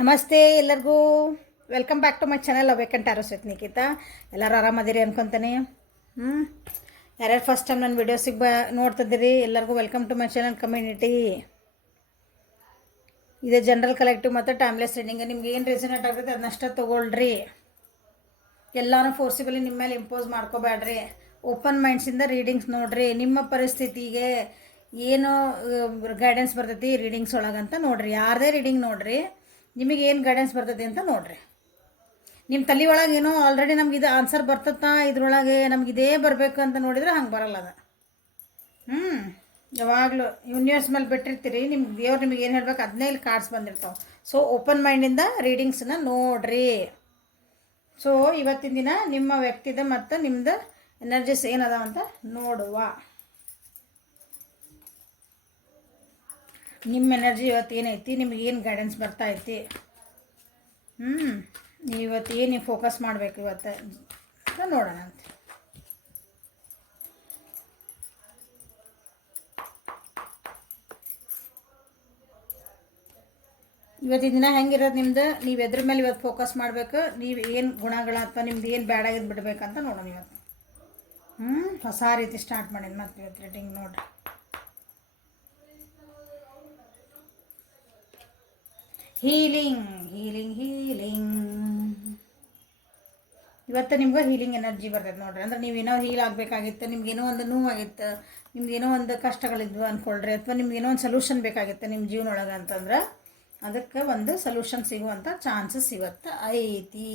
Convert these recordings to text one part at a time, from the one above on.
ನಮಸ್ತೆ ಎಲ್ಲರಿಗೂ. Welcome back to my channel ಅವೇಕಂಟ್ ಆರೋ ವಿತ್ ನಿಖಿತಾ. ಎಲ್ಲರೂ ಆರಾಮದಿರಿ ಅನ್ಕೊತಾನೆ. ಯಾರ್ಯಾರು ಫಸ್ಟ್ ಟೈಮ್ ನನ್ನ ವಿಡಿಯೋಸಿಗೆ ನೋಡ್ತಿದ್ದೀರಿ ಎಲ್ಲರಿಗೂ welcome to my channel community. ಇದೆ ಜನರಲ್ ಕಲೆಕ್ಟಿವ್ ಮತ್ತು ಟೈಮ್ಲೆಸ್ ರೀಡಿಂಗ್. ನಿಮ್ಗೆ ಏನು ರೆಸನೇಟ್ ಆಗುತ್ತೆ ಅದನ್ನಷ್ಟೇ ತೊಗೊಳ್ರಿ. ಎಲ್ಲನೂ ಫೋರ್ಸಿಬಲಿ ನಿಮ್ಮ ಮೇಲೆ ಇಂಪೋಸ್ ಮಾಡ್ಕೋಬೇಡ್ರಿ. ಓಪನ್ ಮೈಂಡ್ಸಿಂದ ರೀಡಿಂಗ್ಸ್ ನೋಡಿರಿ. ನಿಮ್ಮ ಪರಿಸ್ಥಿತಿಗೆ ಏನು ಗೈಡೆನ್ಸ್ ಬರ್ತೈತಿ ರೀಡಿಂಗ್ಸ್ ಒಳಗಂತ ನೋಡಿರಿ. ಯಾರದೇ ರೀಡಿಂಗ್ ನೋಡಿರಿ, ನಿಮಗೆ ಏನು ಗೈಡೆನ್ಸ್ ಬರ್ತೈತಿ ಅಂತ ನೋಡಿರಿ. ನಿಮ್ಮ ತಲೆ ಒಳಗೆ ಏನೋ ಆಲ್ರೆಡಿ ನಮ್ಗೆ ಇದು ಆನ್ಸರ್ ಬರ್ತತ್ತ, ಇದ್ರೊಳಗೆ ನಮ್ಗೆ ಇದೇ ಬರಬೇಕು ಅಂತ ನೋಡಿದ್ರೆ ಹಂಗೆ ಬರಲ್ಲ ಅದು. ಯಾವಾಗಲೂ ಯೂನಿವರ್ಸ್ ಮೇಲೆ ಬಿಟ್ಟಿರ್ತೀರಿ. ನಿಮ್ಗೆ ದೇವ್ರು ನಿಮಗೆ ಏನು ಹೇಳ್ಬೇಕು ಅದನ್ನೇ ಇಲ್ಲಿ ಕಾರ್ಡ್ಸ್ ಬಂದಿರ್ತಾವೆ. ಸೊ ಓಪನ್ ಮೈಂಡಿಂದ ರೀಡಿಂಗ್ಸನ್ನ ನೋಡಿರಿ. ಸೊ ಇವತ್ತಿನ ದಿನ ನಿಮ್ಮ ವ್ಯಕ್ತಿದ ಮತ್ತು ನಿಮ್ಮದು ಎನರ್ಜೀಸ್ ಏನದ ಅಂತ ನೋಡುವ. ನಿಮ್ಮ ಎನರ್ಜಿ ಇವತ್ತು ಏನೈತಿ, ನಿಮಗೆ ಏನು ಗೈಡೆನ್ಸ್ ಬರ್ತಾ ಐತಿ, ಇವತ್ತು ಏನು ನೀವು ಫೋಕಸ್ ಮಾಡಬೇಕು ಇವತ್ತು ಅಂತ ನೋಡೋಣ ಅಂತ. ಇವತ್ತಿನ ದಿನ ಹೆಂಗಿರೋದು ನಿಮ್ದು, ನೀವು ಎದ್ರ ಮೇಲೆ ಇವತ್ತು ಫೋಕಸ್ ಮಾಡಬೇಕು, ನೀವು ಏನು ಗುಣಗಳ ಅಥವಾ ನಿಮ್ದು ಏನು ಬ್ಯಾಡ್ ಆಗಿದ್ದು ಬಿಡಬೇಕಂತ ನೋಡೋಣ ಇವತ್ತು. ಹೊಸ ರೀತಿ ಸ್ಟಾರ್ಟ್ ಮಾಡಿದ್ದು ಮತ್ತೆ ಇವತ್ತು ರೀಡಿಂಗ್ ನೋಡ್ರಿ. Healing healing healing. ಇವತ್ತು ನಿಮ್ಗೆ ಹೀಲಿಂಗ್ ಎನರ್ಜಿ ಬರ್ತೈತೆ ನೋಡ್ರಿ. ಅಂದ್ರೆ ನೀವೇನೋ ಹೀಲ್ ಆಗಬೇಕಾಗಿತ್ತು, ನಿಮ್ಗೇನೋ ಒಂದು ನೋವಾಗಿತ್ತು, ನಿಮ್ಗೇನೋ ಒಂದು ಕಷ್ಟಗಳಿದ್ವು ಅಂದ್ಕೊಳ್ರಿ, ಅಥವಾ ನಿಮ್ಗೇನೋ ಒಂದು ಸೊಲ್ಯೂಷನ್ ಬೇಕಾಗಿತ್ತು ನಿಮ್ಮ ಜೀವನೊಳಗೆ ಅಂತಂದ್ರೆ ಅದಕ್ಕೆ ಒಂದು ಸೊಲ್ಯೂಷನ್ ಸಿಗುವಂಥ ಚಾನ್ಸಸ್ ಇವತ್ತು ಐತಿ.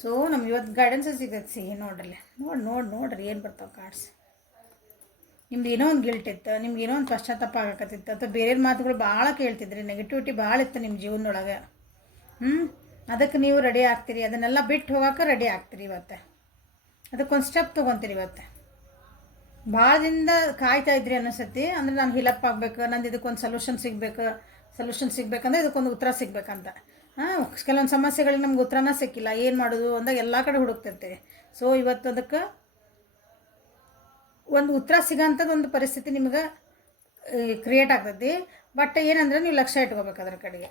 ಸೊ ನಮ್ಗೆ ಇವತ್ತು ಗೈಡೆನ್ಸಸ್ ಸಿಗತ್ತೆ. ಸಿಹಿ ನೋಡ್ರಿ, ನೋಡ್ರಿ ಏನು ಬರ್ತಾವೆ ಕಾರ್ಡ್ಸ್. ನಿಮ್ದು ಏನೋ ಒಂದು ಗಿಲ್ಟ್ ಇತ್ತು, ನಿಮ್ಗೆ ಏನೋ ಒಂದು ಪಶ್ಚಾತ್ತಾಪ ಆಗಕತ್ತಿತ್ತು, ಅಥವಾ ಬೇರೆ ಮಾತುಗಳು ಭಾಳ ಕೇಳ್ತಿದ್ರಿ, ನೆಗೆಟಿವಿಟಿ ಭಾಳ ಇತ್ತು ನಿಮ್ಮ ಜೀವನದೊಳಗೆ. ಅದಕ್ಕೆ ನೀವು ರೆಡಿ ಆಗ್ತೀರಿ, ಅದನ್ನೆಲ್ಲ ಬಿಟ್ಟು ಹೋಗೋಕೆ ರೆಡಿ ಆಗ್ತೀರಿ ಇವತ್ತು. ಅದಕ್ಕೊಂದು ಸ್ಟೆಪ್ ತೊಗೊತೀರಿ ಇವತ್ತು. ಭಾಳ ದಿನದ ಕಾಯ್ತಾ ಇದ್ರಿ ಅನ್ನಿಸತಿ. ಅಂದರೆ ನಾನು ಹೀಲಪ್ ಆಗಬೇಕು, ನಂದು ಇದಕ್ಕೊಂದು ಸೊಲ್ಯೂಷನ್ ಸಿಗಬೇಕಂದ್ರೆ ಇದಕ್ಕೊಂದು ಉತ್ತರ ಸಿಗಬೇಕಂತ. ಕೆಲವೊಂದು ಸಮಸ್ಯೆಗಳಿಗೆ ನಮ್ಗೆ ಉತ್ತರನ ಸಿಕ್ಕಿಲ್ಲ, ಏನು ಮಾಡೋದು ಅಂದಾಗ ಎಲ್ಲ ಕಡೆ ಹುಡುಕ್ತಿರ್ತೀವಿ. ಸೊ ಇವತ್ತು ಅದಕ್ಕೆ ಒಂದು ಉತ್ತರ ಸಿಗೋಂಥದ್ದು ಒಂದು ಪರಿಸ್ಥಿತಿ ನಿಮ್ಗೆ ಕ್ರಿಯೇಟ್ ಆಗ್ತೈತಿ. ಬಟ್ ಏನಂದ್ರೆ ನೀವು ಲಕ್ಷ್ಯ ಇಟ್ಕೋಬೇಕು ಅದರ ಕಡೆಗೆ.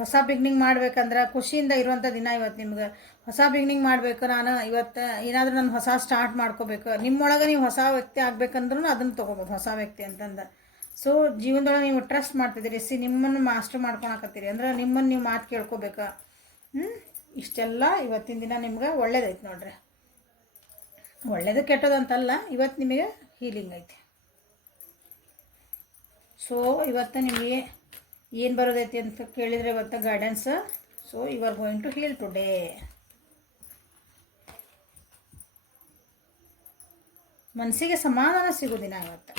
ಹೊಸ ಬಿಗ್ನಿಂಗ್ ಮಾಡ್ಬೇಕಂದ್ರೆ ಖುಷಿಯಿಂದ ಇರುವಂಥ ದಿನ ಇವತ್ತು ನಿಮ್ಗೆ. ಹೊಸ ಬಿಗ್ನಿಂಗ್ ಮಾಡಬೇಕು, ನಾನು ಇವತ್ತು ಏನಾದರೂ ನಾನು ಹೊಸ ಸ್ಟಾರ್ಟ್ ಮಾಡ್ಕೋಬೇಕು. ನಿಮ್ಮೊಳಗೆ ನೀವು ಹೊಸ ವ್ಯಕ್ತಿ ಆಗ್ಬೇಕಂದ್ರೂ ಅದನ್ನು ತೊಗೋಬೋದು, ಹೊಸ ವ್ಯಕ್ತಿ ಅಂತಂದು. ಸೊ ಜೀವನದೊಳಗೆ ನೀವು ಟ್ರಸ್ಟ್ ಮಾಡ್ತಿದ್ದೀರಿ. ನಿಮ್ಮನ್ನು ಮಾಸ್ಟರ್ ಮಾಡ್ಕೊಳಕತ್ತೀರಿ, ಅಂದ್ರೆ ನಿಮ್ಮನ್ನು ನೀವು ಮಾತು ಕೇಳ್ಕೊಬೇಕು. ಇಷ್ಟೆಲ್ಲ ಇವತ್ತಿನ ದಿನ ನಿಮ್ಗೆ ಒಳ್ಳೇದೈತೆ ನೋಡ್ರಿ. ಒಳ್ಳೇದು ಕೆಟ್ಟದ್ದು ಅಂತಲ್ಲ, ಇವತ್ತು ನಿಮಗೆ ಹೀಲಿಂಗ್ ಐತಿ. ಸೊ ಇವತ್ತು ನಿಮಗೆ ಏನು ಬರೋದೈತಿ ಅಂತ ಕೇಳಿದರೆ ಇವತ್ತು guidance. So you are going to heal today. ಮನಸ್ಸಿಗೆ ಸಮಾಧಾನ ಸಿಗೋದಿನ ಇವತ್ತು.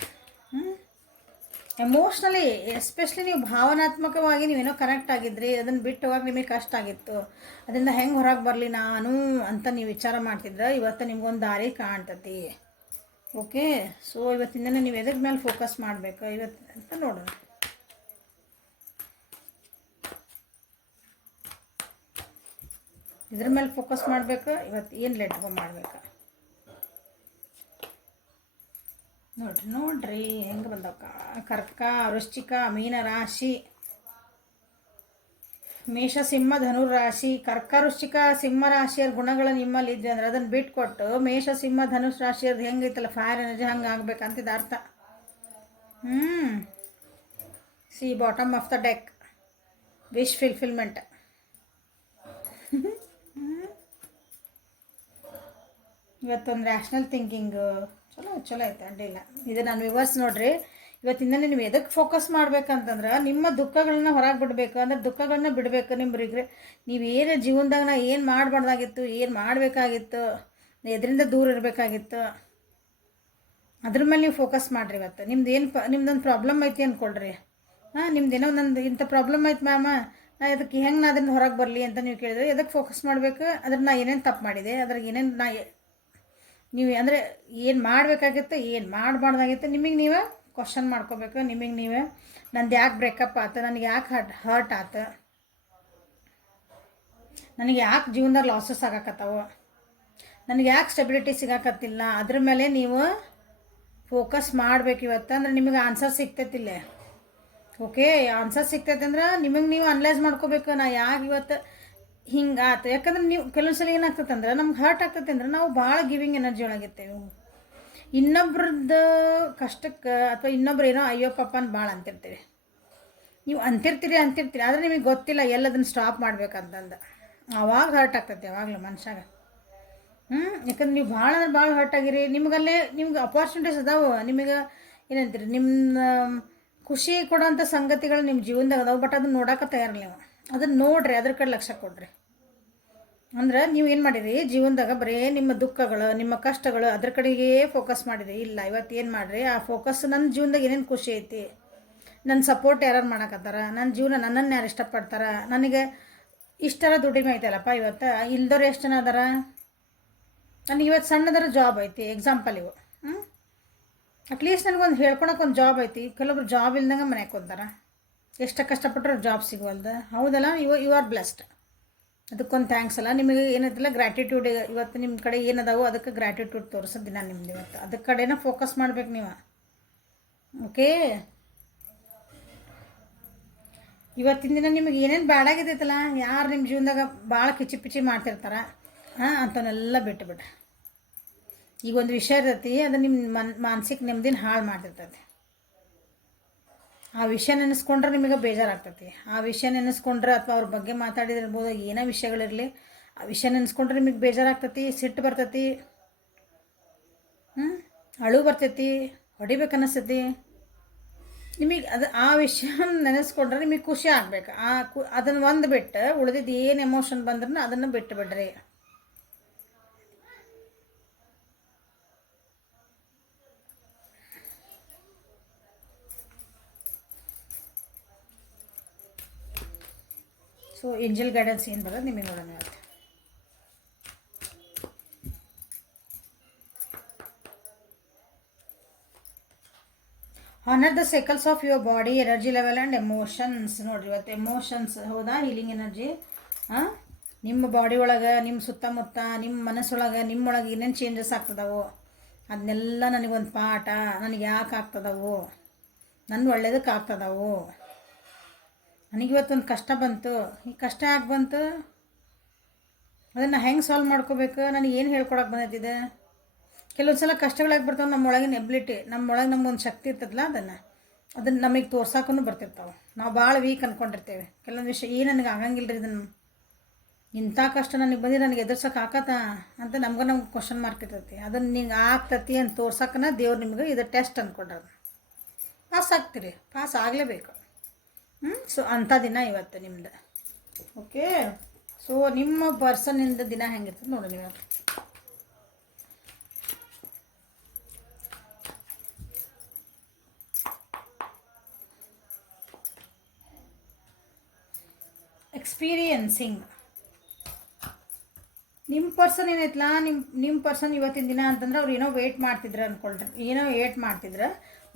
ಎಮೋಷ್ನಲಿ ಎಸ್ಪೆಷಲಿ ನೀವು ಭಾವನಾತ್ಮಕವಾಗಿ ನೀವೇನೋ ಕನೆಕ್ಟ್ ಆಗಿದ್ರಿ, ಅದನ್ನು ಬಿಟ್ಟು ಹೋಗಿ ನಿಮಗೆ ಕಷ್ಟ ಆಗಿತ್ತು, ಅದರಿಂದ ಹೆಂಗೆ ಹೊರಗೆ ಬರಲಿ ನಾನು ಅಂತ ನೀವು ವಿಚಾರ ಮಾಡ್ತಿದ್ರೆ ಇವತ್ತು ನಿಮ್ಗೊಂದು ದಾರಿ ಕಾಣ್ತತಿ. ಓಕೆ. ಸೊ ಇವತ್ತಿಂದ ನೀವು ಎದ್ರ ಮೇಲೆ ಫೋಕಸ್ ಮಾಡಬೇಕು ಇವತ್ತು ಅಂತ ನೋಡೋಣ. ಇದ್ರ ಮೇಲೆ ಫೋಕಸ್ ಮಾಡಬೇಕು ಇವತ್ತು, ಏನು ಲೆಟ್ ಗೋ ಮಾಡಬೇಕು ನೋಡ್ರಿ ಹೆಂಗೆ ಬಂದವ. ಕರ್ಕ, ವೃಶ್ಚಿಕ, ಮೀನ ರಾಶಿ, ಮೇಷ, ಸಿಂಹ, ಧನುರ್ ರಾಶಿ. ಕರ್ಕ, ವೃಶ್ಚಿಕ, ಸಿಂಹ ರಾಶಿಯರ ಗುಣಗಳು ನಿಮ್ಮಲ್ಲಿ ಇದ್ವಿ ಅಂದ್ರೆ ಅದನ್ನು ಬಿಟ್ಕೊಟ್ಟು ಮೇಷ, ಸಿಂಹ, ಧನುಷ್ ರಾಶಿಯರ್ದು ಹೆಂಗೈತಲ್ಲ ಫೈರ್ ಎನರ್ಜಿ ಹಂಗೆ ಆಗ್ಬೇಕಂತಿದ್ದು ಅರ್ಥ. C bottom of the deck, wish fulfilment. ಇವತ್ತೊಂದು ರ್ಯಾಷನಲ್ ಥಿಂಕಿಂಗು ಚಲೋ ಐತೆ, ಅಡ್ಡಿಲ್ಲ. ಇದು ನಾನು ವಿವರ್ಸ್ ನೋಡ್ರಿ. ಇವತ್ತಿಂದ ನೀವು ಎದಕ್ಕೆ ಫೋಕಸ್ ಮಾಡ್ಬೇಕಂತಂದ್ರೆ ನಿಮ್ಮ ದುಃಖಗಳನ್ನ ಹೊರಗೆ ಬಿಡಬೇಕು, ಅಂದ್ರೆ ದುಃಖಗಳನ್ನ ಬಿಡಬೇಕು. ನಿಮ್ಮ ನೀವು ಏನು ಜೀವನದಾಗ ನಾ ಏನು ಮಾಡಬಾರ್ದಾಗಿತ್ತು, ಏನು ಮಾಡಬೇಕಾಗಿತ್ತು, ಎದರಿಂದ ದೂರ ಇರಬೇಕಾಗಿತ್ತು, ಅದ್ರ ಮೇಲೆ ನೀವು ಫೋಕಸ್ ಮಾಡಿರಿ ಇವತ್ತು. ನಿಮ್ದೊಂದು ಪ್ರಾಬ್ಲಮ್ ಐತಿ ಅಂದ್ಕೊಳ್ರಿ. ನಿಮ್ದೇನೋ ನಂದು ಇಂಥ ಪ್ರಾಬ್ಲಮ್ ಐತೆ ಮ್ಯಾಮ, ನಾ ಅದಕ್ಕೆ ಹೆಂಗೆ ನಾ ಅದರಿಂದ ಹೊರಗೆ ಬರಲಿ ಅಂತ ನೀವು ಕೇಳಿದ್ರೆ ಎದಕ್ಕೆ ಫೋಕಸ್ ಮಾಡಬೇಕು, ಅದ್ರ ನಾ ಏನೇನು ತಪ್ಪು ಮಾಡಿದೆ, ಅದ್ರಾಗ ಏನೇನು ನೀವು ಅಂದರೆ ಏನು ಮಾಡಬೇಕಾಗಿತ್ತು, ಏನು ಮಾಡಬಾರ್ದಾಗಿತ್ತು, ನಿಮಗೆ ನೀವೇ ಕ್ವಶನ್ ಮಾಡ್ಕೋಬೇಕು. ನಿಮಗೆ ನೀವೇ ನಂದು ಯಾಕೆ ಬ್ರೇಕಪ್ ಆಯ್ತು, ನನಗೆ ಯಾಕೆ ಹರ್ಟ್ ಆಯ್ತು, ನನಗೆ ಯಾಕೆ ಜೀವನದಾಗ ಲಾಸಸ್ ಆಗಾಕತ್ತಾವ, ನನಗೆ ಯಾಕೆ ಸ್ಟೆಬಿಲಿಟಿ ಸಿಗಾಕತ್ತಿಲ್ಲ, ಅದ್ರ ಮೇಲೆ ನೀವು ಫೋಕಸ್ ಮಾಡಬೇಕು ಇವತ್ತು. ಅಂದ್ರೆ ನಿಮಗೆ ಆನ್ಸರ್ ಸಿಗ್ತೈತಿಲ್ಲ. ಓಕೆ, ಆನ್ಸರ್ ಸಿಗ್ತೈತೆ ಅಂದ್ರೆ ನಿಮಗೆ ನೀವು ಅನಲೈಸ್ ಮಾಡ್ಕೋಬೇಕು, ನಾ ಯಾಕೆ ಇವತ್ತು ಹಿಂಗಾತು. ಯಾಕಂದ್ರೆ ನೀವು ಕೆಲವೊಂದು ಸಲ ಏನಾಗ್ತದೆ ಅಂದ್ರೆ ನಮ್ಗೆ ಹರ್ಟ್ ಆಗ್ತೈತೆ ಅಂದ್ರೆ ನಾವು ಭಾಳ ಗಿವಿಂಗ್ ಎನರ್ಜಿ ಒಳಗಿರ್ತೇವೆ. ಇನ್ನೊಬ್ರದ್ದು ಕಷ್ಟಕ್ಕೆ ಅಥವಾ ಇನ್ನೊಬ್ರು ಏನೋ ಅಯ್ಯೋ ಪಾಪ ಅಂತ ಭಾಳ ಅಂತಿರ್ತೀವಿ. ನೀವು ಅಂತಿರ್ತೀರಿ ಆದರೆ ನಿಮಗೆ ಗೊತ್ತಿಲ್ಲ ಎಲ್ಲದನ್ನು ಸ್ಟಾಪ್ ಮಾಡ್ಬೇಕಂತಂದು. ಆವಾಗ ಹರ್ಟ್ ಆಗ್ತೈತೆ ಯಾವಾಗಲೂ ಮನುಷ್ಯಾಗ. ಯಾಕಂದ್ರೆ ನೀವು ಭಾಳ ಅಂದ್ರೆ ಭಾಳ ಹರ್ಟ್ ಆಗಿರಿ. ನಿಮ್ಗೆ ಅಪಾರ್ಚುನಿಟೀಸ್ ಅದಾವೆ, ನಿಮಗೆ ಏನಂತೀರಿ ನಿಮ್ಮ ಖುಷಿ ಕೊಡೋಂಥ ಸಂಗತಿಗಳು ನಿಮ್ಮ ಜೀವನದಾಗ ಅದಾವೆ. ಬಟ್ ಅದನ್ನ ನೋಡೋಕೆ ತಯಾರಿಲ್ಲ ನೀವು. ಅದನ್ನು ನೋಡ್ರಿ, ಅದ್ರ ಕಡೆ ಲಕ್ಷ್ಯ ಕೊಡ್ರಿ. ಅಂದ್ರೆ ನೀವು ಏನು ಮಾಡಿರಿ ಜೀವನದಾಗ ಬರೀ ನಿಮ್ಮ ದುಃಖಗಳು ನಿಮ್ಮ ಕಷ್ಟಗಳು ಅದ್ರ ಕಡೆಗೆ ಫೋಕಸ್ ಮಾಡಿರಿ. ಇಲ್ಲ, ಇವತ್ತು ಏನು ಮಾಡಿರಿ ಆ ಫೋಕಸ್ ನನ್ನ ಜೀವನದಾಗ ಏನೇನು ಖುಷಿ ಐತಿ, ನನ್ನ ಸಪೋರ್ಟ್ ಯಾರು ಮಾಡಕತ್ತಾರ, ನನ್ನ ಜೀವನ ನನ್ನನ್ನು ಯಾರು ಇಷ್ಟಪಡ್ತಾರ, ನನಗೆ ಇಷ್ಟರ ದುಡಿಮೆ ಐತಲ್ಲಪ್ಪ ಇವತ್ತು, ಇಲ್ದವ್ರು ಎಷ್ಟು ಜನ ಅದಾರ. ನನಗೆ ಇವತ್ತು ಸಣ್ಣದರ ಜಾಬ್ ಐತಿ, ಎಕ್ಸಾಂಪಲ್ ಇವು. ಅಟ್ಲೀಸ್ಟ್ ನನಗೊಂದು ಹೇಳ್ಕೊಳಕ್ಕೆ ಒಂದು ಜಾಬ್ ಐತಿ. ಕೆಲವೊಬ್ರು ಜಾಬ್ ಇಲ್ದಂಗೆ ಮನೆಗೆ ಕುಂತಾರ, ಎಷ್ಟು ಕಷ್ಟಪಟ್ಟರು ಜಾಬ್ ಸಿಗುವಲ್ದು. ಹೌದಲ್ಲ, ಯು ಆರ್ ಬ್ಲೆಸ್ಡ್. ಅದಕ್ಕೊಂದು ಥ್ಯಾಂಕ್ಸ್ ಅಲ್ಲ ನಿಮಗೆ. ಏನೈತಿಲ್ಲ ಗ್ರ್ಯಾಟಿಟ್ಯೂಡ್. ಇವತ್ತು ನಿಮ್ಮ ಕಡೆ ಏನದಾವೋ ಅದಕ್ಕೆ ಗ್ರ್ಯಾಟಿಟ್ಯೂಡ್ ತೋರಿಸೋ ದಿನ ನಿಮ್ದು ಇವತ್ತು. ಅದಕ್ಕೆ ಕಡೆನ ಫೋಕಸ್ ಮಾಡ್ಬೇಕು ನೀವು. ಓಕೆ, ಇವತ್ತಿನ ದಿನ ನಿಮಗೆ ಏನೇನು ಬ್ಯಾಡಾಗಿದ್ದೈತಲ್ಲ, ಯಾರು ನಿಮ್ಮ ಜೀವನದಾಗ ಭಾಳ ಕಿಚಿ ಪಿಚಿ ಮಾಡ್ತಿರ್ತಾರ ಅಂಥವನ್ನೆಲ್ಲ ಬಿಟ್ಟುಬಿಡ್ರಿ. ಈಗ ಒಂದು ವಿಷಯ ಇರ್ತೈತಿ, ಅದು ನಿಮ್ಮ ಮಾನಸಿಕ ನೆಮ್ಮದಿನ ಹಾಳು ಮಾಡ್ತಿರ್ತೈತಿ. ಆ ವಿಷಯ ನೆನೆಸ್ಕೊಂಡ್ರೆ ನಿಮಗೆ ಬೇಜಾರಾಗ್ತೈತಿ. ಆ ವಿಷಯ ನೆನೆಸ್ಕೊಂಡ್ರೆ ಅಥವಾ ಅವ್ರ ಬಗ್ಗೆ ಮಾತಾಡಿದಿರ್ಬೋದು, ಏನೋ ವಿಷಯಗಳಿರಲಿ, ಆ ವಿಷಯ ನೆನೆಸ್ಕೊಂಡ್ರೆ ನಿಮಗೆ ಬೇಜಾರಾಗ್ತೈತಿ, ಸಿಟ್ಟು ಬರ್ತೈತಿ, ಅಳು ಬರ್ತೈತಿ, ಹೊಡಿಬೇಕನ್ನಿಸ್ತೈತಿ ನಿಮಗೆ. ಆ ವಿಷಯ ನೆನೆಸ್ಕೊಂಡ್ರೆ ನಿಮಗೆ ಖುಷಿ ಆಗ್ಬೇಕು. ಅದನ್ನು ಒಂದು ಬಿಟ್ಟು ಉಳಿದಿದ್ದು ಏನು ಎಮೋಷನ್ ಬಂದ್ರೂ ಅದನ್ನು ಬಿಟ್ಟು ಬಿಡ್ರಿ. ಸೊ ಏಂಜಲ್ ಗೈಡೆನ್ಸ್ ಏನು ಬರೋದು ನಿಮಗೆ ನೋಡೋಣ ಇವತ್ತು. Honour the cycles of your body, energy level and emotions. ನೋಡಿರಿ ಇವತ್ತು ಎಮೋಷನ್ಸ್, ಹೌದಾ, ಹೀಲಿಂಗ್ ಎನರ್ಜಿ. ನಿಮ್ಮ ಬಾಡಿ ಒಳಗೆ, ನಿಮ್ಮ ಸುತ್ತಮುತ್ತ, ನಿಮ್ಮ ಮನಸ್ಸೊಳಗೆ, ನಿಮ್ಮೊಳಗೆ ಏನೇನು ಚೇಂಜಸ್ ಆಗ್ತದವೋ ಅದನ್ನೆಲ್ಲ ನನಗೊಂದು ಪಾಠ, ನನಗೆ ಯಾಕೆ ಆಗ್ತದವು, ನನ್ನ ಒಳ್ಳೇದಕ್ಕೆ ಆಗ್ತದವು. ನನಗಿವತ್ತೊಂದು ಕಷ್ಟ ಬಂತು, ಈ ಕಷ್ಟ ಯಾಕೆ ಬಂತು, ಅದನ್ನು ಹೆಂಗೆ ಸಾಲ್ವ್ ಮಾಡ್ಕೋಬೇಕು, ನನಗೆ ಏನು ಹೇಳ್ಕೊಳಕ್ಕೆ ಬಂದೈತಿದೆ. ಕೆಲವೊಂದು ಸಲ ಕಷ್ಟಗಳಾಗಿ ಬರ್ತಾವೆ. ನಮ್ಮೊಳಗಿನ ಎಬಿಲಿಟಿ, ನಮ್ಮೊಳಗೆ ನಮಗೊಂದು ಶಕ್ತಿ ಇರ್ತದಲ್ಲ, ಅದನ್ನು ನಮಗೆ ತೋರ್ಸೋಕ್ಕೂ ಬರ್ತಿರ್ತಾವೆ. ನಾವು ಭಾಳ ವೀಕ್ ಅಂದ್ಕೊಂಡಿರ್ತೇವೆ. ಕೆಲವೊಂದು ವಿಷಯ ನನಗೆ ಆಗಂಗಿಲ್ಲ ರೀ, ಇದನ್ನು ಇಂಥ ಕಷ್ಟ ನನಗೆ ಬಂದು ನನಗೆ ಎದುರ್ಸೋಕೆ ಆಕತ್ತಾ ಅಂತ ನಮ್ಗೆ ಕ್ವಶನ್ ಮಾರ್ಕ್ ಇರ್ತೈತಿ. ಅದನ್ನು ನಿಂಗೆ ಆಗ್ತತಿ ಅಂತ ತೋರ್ಸೋಕ್ಕನ ದೇವ್ರು ನಿಮ್ಗೆ ಇದು ಟೆಸ್ಟ್ ಅಂದ್ಕೊಂಡ್ರೆ ಪಾಸ್ ಆಗ್ತೀರಿ. ಪಾಸ್ ಆಗಲೇಬೇಕು. ಸೊ ಅಂಥ ದಿನ ಇವತ್ತು ನಿಮ್ದು. ಓಕೆ, ಸೊ ನಿಮ್ಮ ಪರ್ಸನ್ನಿಂದ ದಿನ ಹೆಂಗಿರ್ತದೆ ನೋಡಿ ನೀವು. ಎಕ್ಸ್ಪೀರಿಯನ್ಸಿಂಗ್ ನಿಮ್ಮ ಪರ್ಸನ್ ಏನೈತಲ್ಲ, ನಿಮ್ಮ ಪರ್ಸನ್ ಇವತ್ತಿನ ದಿನ ಅಂತಂದ್ರೆ ಅವ್ರು ಏನೋ ವೆಯ್ಟ್ ಮಾಡ್ತಿದ್ರು ಅಂದ್ಕೊಳ್ರಿ. ಏನೋ ವೇಟ್ ಮಾಡ್ತಿದ್ರು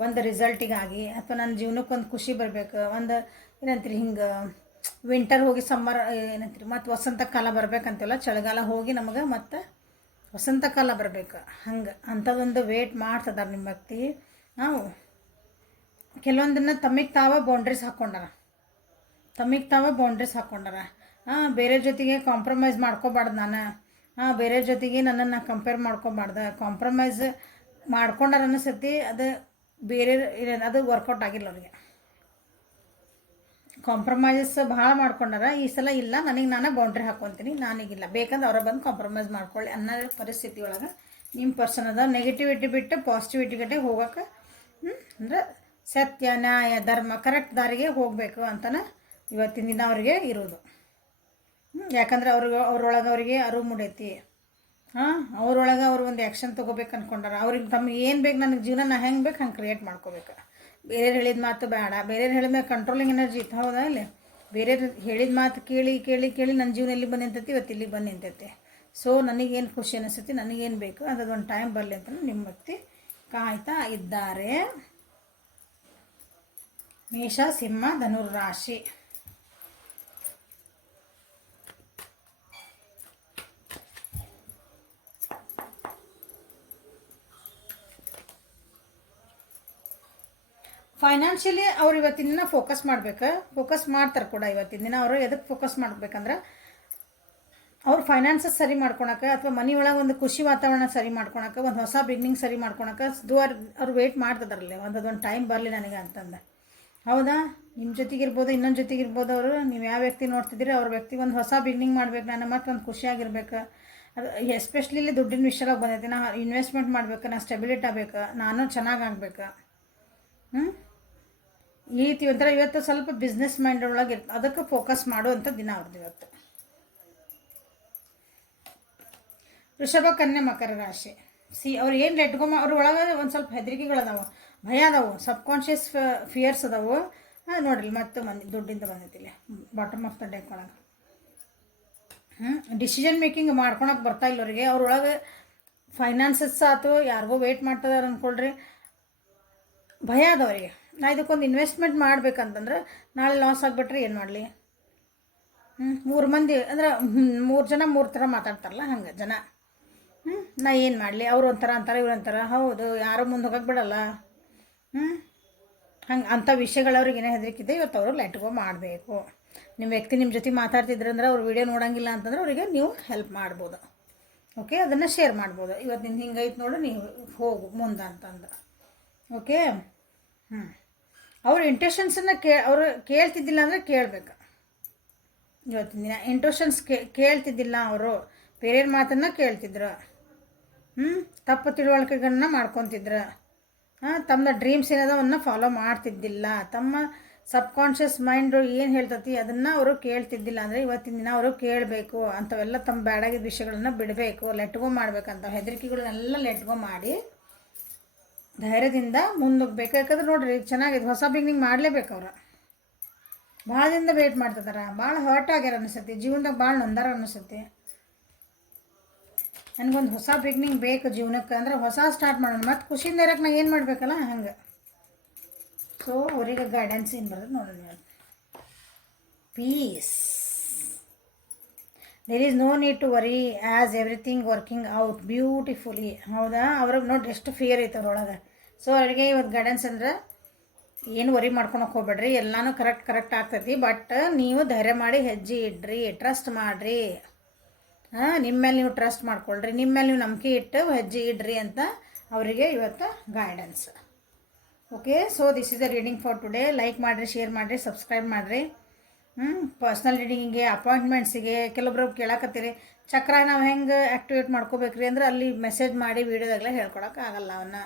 ಒಂದು ರಿಸಲ್ಟಿಗಾಗಿ, ಅಥವಾ ನನ್ನ ಜೀವನಕ್ಕೆ ಒಂದು ಖುಷಿ ಬರಬೇಕು. ಒಂದು ಏನಂತೀರಿ, ಹಿಂಗೆ ವಿಂಟರ್ ಹೋಗಿ ಸಮ್ಮರ್ ಏನಂತೀರಿ, ಮತ್ತು ವಸಂತ ಕಾಲ ಬರ್ಬೇಕಂತೀವಲ್ಲ, ಚಳಿಗಾಲ ಹೋಗಿ ನಮಗೆ ಮತ್ತು ವಸಂತ ಕಾಲ ಬರಬೇಕು. ಹಂಗೆ ಅಂಥದ್ದೊಂದು ವೇಟ್ ಮಾಡ್ತಿದ್ದಾರೆ ನಿಮ್ಮ ವ್ಯಕ್ತಿ. ನಾವು ಕೆಲವೊಂದನ್ನು ತಮಗೆ ತಾವ ಬೌಂಡ್ರೀಸ್ ಹಾಕ್ಕೊಂಡಾರ. ಬೇರೆ ಜೊತೆಗೆ ಕಾಂಪ್ರಮೈಸ್ ಮಾಡ್ಕೋಬಾರ್ದು. ನಾನು ಬೇರೆ ಜೊತೆಗೆ ನನ್ನನ್ನು ಕಂಪೇರ್ ಮಾಡ್ಕೋಬಾರ್ದು. ಕಾಂಪ್ರಮೈಸ್ ಮಾಡ್ಕೊಂಡಾರ ಅನ್ನಿಸ್ತೈತಿ, ಅದು ಬೇರೆ ಅದು ವರ್ಕೌಟ್ ಆಗಿಲ್ಲ ಅವ್ರಿಗೆ. ಕಾಂಪ್ರಮೈಸಸ್ ಭಾಳ ಮಾಡ್ಕೊಂಡಾರ. ಈ ಸಲ ಇಲ್ಲ, ನನಗೆ ನಾನೇ ಬೌಂಡ್ರಿ ಹಾಕ್ಕೊತೀನಿ, ನಾನೀಗಿಲ್ಲ, ಬೇಕಂದ್ರೆ ಅವರ ಬಂದು ಕಾಂಪ್ರಮೈಸ್ ಮಾಡ್ಕೊಳ್ಳಿ ಅನ್ನೋ ಪರಿಸ್ಥಿತಿ ಒಳಗೆ ನಿಮ್ಮ ಪರ್ಸನ್ ಅದ. ನೆಗೆಟಿವಿಟಿ ಬಿಟ್ಟು ಪಾಸಿಟಿವಿಟಿ ಕಡೆ ಹೋಗೋಕೆ, ಅಂದ್ರೆ ಸತ್ಯ ನ್ಯಾಯ ಧರ್ಮ ಕರೆಕ್ಟ್ ದಾರಿಗೆ ಹೋಗಬೇಕು ಅಂತಲೇ ಇವತ್ತಿನ ದಿನ ಅವ್ರಿಗೆ ಇರೋದು. ಯಾಕಂದ್ರೆ ಅವ್ರೊಳಗೆ ಅವರಿಗೆ ಅರಿವು ಮೂಡೈತಿ. ಅವ್ರೊಳಗೆ ಅವ್ರು ಒಂದು ಆ್ಯಕ್ಷನ್ ತೊಗೋಬೇಕು ಅಂದ್ಕೊಂಡಾರ. ಅವ್ರಿಗೆ ತಮಗೆ ಏನು ಬೇಕು, ನನಗೆ ಜೀವನ ನಾ ಹೆಂಗೆ ಬೇಕು ಹಂಗೆ ಕ್ರಿಯೇಟ್ ಮಾಡ್ಕೋಬೇಕು. ಬೇರೆಯವ್ರು ಹೇಳಿದ ಮಾತು ಬೇಡ. ಬೇರೆಯವ್ರು ಹೇಳಿದ ಮೇಲೆ ಕಂಟ್ರೋಲಿಂಗ್ ಎನರ್ಜಿ ಇತ್ತು, ಹೌದಾ ಇಲ್ಲಿ. ಬೇರೆಯವ್ರು ಹೇಳಿದ ಮಾತು ಕೇಳಿ ಕೇಳಿ ಕೇಳಿ ನನ್ನ ಜೀವನ ಎಲ್ಲಿ ಬಂದು ನಿಂತೈತಿ, ಇವತ್ತು ಇಲ್ಲಿಗೆ ಬಂದು ನಿಂತೈತಿ. ಸೊ ನನಗೇನು ಖುಷಿ ಅನಿಸ್ತೈತಿ, ನನಗೇನು ಬೇಕು ಅದೊಂದು ಟೈಮ್ ಬರಲಿ ಅಂತ ನಿಮ್ಮ ವ್ಯಕ್ತಿ ಕಾಯ್ತಾ ಇದ್ದಾರೆ. ಮೇಷ, ಸಿಂಹ, ಧನುರ್ ರಾಶಿ. ಫೈನಾನ್ಷಿಯಲ್ ಫೈನಾನ್ಷಿಯಲಿ ಅವ್ರು ಇವತ್ತಿನ ದಿನ ಫೋಕಸ್ ಮಾಡ್ತಾರೆ ಕೂಡ. ಇವತ್ತಿನ ದಿನ ಅವರು ಎದಕ್ಕೆ ಫೋಕಸ್ ಮಾಡ್ಬೇಕಂದ್ರೆ ಅವ್ರು ಫೈನಾನ್ಸಸ್ ಸರಿ ಮಾಡ್ಕೊಳಕ್ಕೆ ಅಥವಾ ಮನೆ ಒಳಗೆ ಒಂದು ಖುಷಿ ವಾತಾವರಣ ಸರಿ ಮಾಡ್ಕೊಳಕ್ಕೆ, ಒಂದು ಹೊಸ ಬಿಗ್ನಿಂಗ್ ಸರಿ ಮಾಡ್ಕೊಳಕ್ಕೆ ಅವ್ರು ವೆಯ್ಟ್ ಮಾಡ್ತಿದಾರಲ್ಲ, ಒಂದು ಟೈಮ್ ಬರಲಿ ನನಗೆ ಅಂತಂದು. ಹೌದಾ? ನಿಮ್ಮ ಜೊತೆಗಿರ್ಬೋದು, ಇನ್ನೊಂದು ಜೊತೆಗಿರ್ಬೋದು. ಅವರು ನೀವು ಯಾವ ವ್ಯಕ್ತಿ ನೋಡ್ತಿದ್ದೀರಿ ಅವ್ರ ವ್ಯಕ್ತಿ ಒಂದು ಹೊಸ ಬಿಗ್ನಿಂಗ್ ಮಾಡ್ಬೇಕು, ನಾನು ಮತ್ತೊಂದು ಖುಷಿಯಾಗಿರ್ಬೇಕು. ಅದು ಎಸ್ಪೆಷಲಿ ಇಲ್ಲಿ ದುಡ್ಡಿನ ವಿಷಯದಾಗ ಬಂದೈತಿ. ನಾ ಇನ್ವೆಸ್ಟ್ಮೆಂಟ್ ಮಾಡ್ಬೇಕು, ನಾ ಸ್ಟೆಬಿಲಿಟಿ ಆಗ್ಬೇಕು, ನಾನು ಚೆನ್ನಾಗಿ ಆಗ್ಬೇಕು. ಈ ರೀತಿ ಒಂಥರ ಇವತ್ತು ಸ್ವಲ್ಪ ಬಿಸ್ನೆಸ್ ಮೈಂಡ್ ಒಳಗೆ ಅದಕ್ಕೆ ಫೋಕಸ್ ಮಾಡುವಂಥ ದಿನ ಅವ್ರದ್ದು ಇವತ್ತು. ವೃಷಭ, ಕನ್ಯಾ, ಮಕರ ರಾಶಿ. ಅವ್ರು ಏನು ಅವ್ರ ಒಳಗೆ ಒಂದು ಸ್ವಲ್ಪ ಹೆದರಿಕೆಗಳದಾವು, ಭಯ ಅದಾವು, ಸಬ್ಕಾನ್ಷಿಯಸ್ ಫಿಯರ್ಸ್ ಅದಾವು. ನೋಡ್ರಿ ಮತ್ತೆ ದುಡ್ಡಿಂದ ಬಂದೈತಿಲ್ಲ ಬಾಟಮ್ ಆಫ್ ದ ಡೆಕ್ ಒಳಗೆ. ಡಿಸಿಷನ್ ಮೇಕಿಂಗ್ ಮಾಡ್ಕೊಳಕ್ಕೆ ಬರ್ತಾ ಇಲ್ಲ ಅವರಿಗೆ. ಅವ್ರೊಳಗೆ ಫೈನಾನ್ಸಸ್ ಆಯ್ತು, ಯಾರಿಗೋ ವೆಯ್ಟ್ ಮಾಡ್ತಿದಾರೆ ಅಂದ್ಕೊಳ್ರಿ, ಭಯ ಅದವರಿಗೆ. ನಾ ಇದಕ್ಕೊಂದು ಇನ್ವೆಸ್ಟ್ಮೆಂಟ್ ಮಾಡ್ಬೇಕಂತಂದ್ರೆ ನಾಳೆ ಲಾಸ್ ಆಗಿಬಿಟ್ರೆ ಏನು ಮಾಡಲಿ? 3 ಮಂದಿ ಅಂದ್ರೆ 3 ಜನ 3 ಥರ ಮಾತಾಡ್ತಾರಲ್ಲ, ಹಂಗೆ ಜನ. ನಾ ಏನು ಮಾಡಲಿ? ಅವ್ರು ಒಂಥರ ಅಂತಾರೆ, ಇವ್ರು ಅಂತಾರೆ. ಹೌದು, ಯಾರೋ ಮುಂದೆ ಹೋಗಕ್ಕೆ ಬಿಡಲ್ಲ. ಹಂಗೆ ಅಂಥ ವಿಷಯಗಳವ್ರಿಗೆ ಏನೋ ಹೆದರಿಕಿದೆ. ಇವತ್ತು ಅವರು ಲೆಟ್ ಗೋ ಮಾಡಬೇಕು. ನಿಮ್ಮ ವ್ಯಕ್ತಿ ನಿಮ್ಮ ಜೊತೆ ಮಾತಾಡ್ತಿದ್ರಂದ್ರೆ ಅವ್ರು ವಿಡಿಯೋ ನೋಡೋಂಗಿಲ್ಲ ಅಂತಂದ್ರೆ ಅವರಿಗೆ ನೀವು ಹೆಲ್ಪ್ ಮಾಡ್ಬೋದು. ಓಕೆ, ಅದನ್ನು ಶೇರ್ ಮಾಡ್ಬೋದು. ಇವತ್ತು ನಿಂದು ಹಿಂಗೈತೆ ನೋಡು, ನೀವು ಹೋಗು ಮುಂದೆ ಅಂತಂದು. ಓಕೆ. ಅವ್ರ ಇಂಟೆನ್ಷನ್ಸನ್ನು ಅವರು ಕೇಳ್ತಿದ್ದಿಲ್ಲ ಅಂದರೆ ಕೇಳಬೇಕು. ಇವತ್ತಿನ ದಿನ ಇಂಟೆನ್ಷನ್ಸ್ ಕೇಳ್ತಿದ್ದಿಲ್ಲ, ಅವರು ಬೇರೆಯವ್ರ ಮಾತನ್ನು ಕೇಳ್ತಿದ್ರು. ತಪ್ಪು ತಿಳುವಳಿಕೆಗಳನ್ನ ಮಾಡ್ಕೊತಿದ್ರು. ತಮ್ಮ ಡ್ರೀಮ್ಸ್ ಏನದವನ್ನ ಫಾಲೋ ಮಾಡ್ತಿದ್ದಿಲ್ಲ. ತಮ್ಮ ಸಬ್ಕಾನ್ಷಿಯಸ್ ಮೈಂಡು ಏನು ಹೇಳ್ತತಿ ಅದನ್ನು ಅವರು ಕೇಳ್ತಿದ್ದಿಲ್ಲ. ಅಂದರೆ ಇವತ್ತಿನ ದಿನ ಅವರು ಕೇಳಬೇಕು. ಅಂಥವೆಲ್ಲ ತಮ್ಮ ಬ್ಯಾಡಾಗಿದ್ದ ವಿಷಯಗಳನ್ನ ಬಿಡಬೇಕು, ಲೆಟ್ಗೋ ಮಾಡ್ಬೇಕಂತ ಹೆದರಿಕೆಗಳನ್ನೆಲ್ಲ ಲೆಟ್ಗೋ ಮಾಡಿ ಧೈರ್ಯದಿಂದ ಮುಂದೋಗ್ಬೇಕು. ಯಾಕಂದ್ರೆ ನೋಡ್ರಿ ಚೆನ್ನಾಗಿದೆ, ಹೊಸ ಬಿಗ್ನಿಂಗ್ ಮಾಡಲೇಬೇಕು. ಅವರು ಭಾಳ ದಿನದಿಂದ ವೇಟ್ ಮಾಡ್ತಿದಾರೆ, ಭಾಳ ಹರ್ಟ್ ಆಗ್ಯಾರ ಅನಿಸತಿ, ಜೀವನದಾಗ ಭಾಳ ನೊಂದಾರ ಅನಿಸತಿ. ನನಗೊಂದು ಹೊಸ ಬಿಗ್ನಿಂಗ್ ಬೇಕು ಜೀವನಕ್ಕೆ, ಅಂದ್ರೆ ಹೊಸ ಸ್ಟಾರ್ಟ್ ಮಾಡೋಣ, ಮತ್ತು ಖುಷಿಯಿಂದ ಇರೋಕ್ಕೆ ನಾ ಏನು ಮಾಡಬೇಕಲ್ಲ ಹಂಗೆ. ಸೊ ಅವರಿಗೆ ಗೈಡೆನ್ಸ್ ಏನು ಬರೋದು ನೋಡೋಣ. Peace. There is no need to worry as everything working out beautifully. ಹೌದಾ? ಅವ್ರಿಗೆ ನೋಡ್ರಿ ಎಷ್ಟು ಫಿಯರ್ ಐತೆ ಅವ್ರೊಳಗೆ. ಸೊ ಅವರಿಗೆ ಇವತ್ತು ಗೈಡೆನ್ಸ್ ಅಂದ್ರೆ ಏನು ವರಿ ಮಾಡ್ಕೊಳಕ್ಕೆ ಹೋಗ್ಬೇಡ್ರಿ, ಎಲ್ಲನೂ ಕರೆಕ್ಟ್ ಆಗ್ತೈತಿ. ಬಟ್ ನೀವು ಧೈರ್ಯ ಮಾಡಿ ಹೆಜ್ಜೆ ಇಡ್ರಿ, ಟ್ರಸ್ಟ್ ಮಾಡಿರಿ. ನಿಮ್ಮ ಮೇಲೆ ನೀವು ಟ್ರಸ್ಟ್ ಮಾಡ್ಕೊಳ್ರಿ, ನಿಮ್ಮ ಮೇಲೆ ನೀವು ನಂಬಿಕೆ ಇಟ್ಟು ಹೆಜ್ಜೆ ಇಡ್ರಿ ಅಂತ ಅವರಿಗೆ ಇವತ್ತು guidance. Okay. So this is the reading for today. Like ಮಾಡಿರಿ, ಶೇರ್ ಮಾಡಿರಿ, ಸಬ್ಸ್ಕ್ರೈಬ್ ಮಾಡಿರಿ. ಪರ್ಸ್ನಲ್ ರೀಡಿಂಗಿಗೆ, ಅಪಾಯಿಂಟ್ಮೆಂಟ್ಸಿಗೆ ಕೆಲವೊಬ್ರು ಕೇಳಕತ್ತೀರಿ, ಚಕ್ರ ನಾವು ಹೆಂಗೆ ಆ್ಯಕ್ಟಿವೇಟ್ ಮಾಡ್ಕೋಬೇಕ್ರಿ ಅಂದ್ರೆ ಅಲ್ಲಿ ಮೆಸೇಜ್ ಮಾಡಿ ವೀಡಿಯೋದಾಗಲೇ ಹೇಳ್ಕೊಳಕ್ಕೆ ಆಗಲ್ಲ ಅವನ್ನ.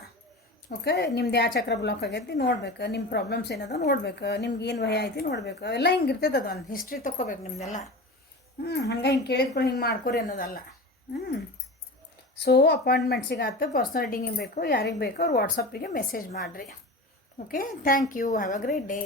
ಓಕೆ. ನಿಮ್ದು ಯಾವ ಚಕ್ರ ಬ್ಲಾಕ್ ಆಗೈತಿ ನೋಡ್ಬೇಕು, ನಿಮ್ಮ ಪ್ರಾಬ್ಲಮ್ಸ್ ಏನದ ನೋಡ್ಬೇಕು, ನಿಮ್ಗೆ ಏನು ಭಯ ಐತಿ ನೋಡ್ಬೇಕು. ಎಲ್ಲ ಹಿಂಗೆ ಇರ್ತೈತೆ, ಅದು ಒಂದು ಹಿಸ್ಟ್ರಿ ತೊಗೋಬೇಕು ನಿಮ್ಮದೆಲ್ಲ. ಹಂಗೆ ಹಿಂಗೆ ಕೇಳಿದ್ಕೊಂಡು ಹಿಂಗೆ ಮಾಡ್ಕೊರಿ ಅನ್ನೋದಲ್ಲ. ಸೊ ಅಪಾಯಿಂಟ್ಮೆಂಟ್ಸಿಗೆ ಆಯ್ತು, ಪರ್ಸ್ನಲ್ ರೀಡಿಂಗಿಗೆ ಬೇಕು, ಯಾರಿಗೆ ಬೇಕು ಅವ್ರು ವಾಟ್ಸಪ್ಪಿಗೆ ಮೆಸೇಜ್ ಮಾಡಿರಿ. Okay. Thank you. Have a great day.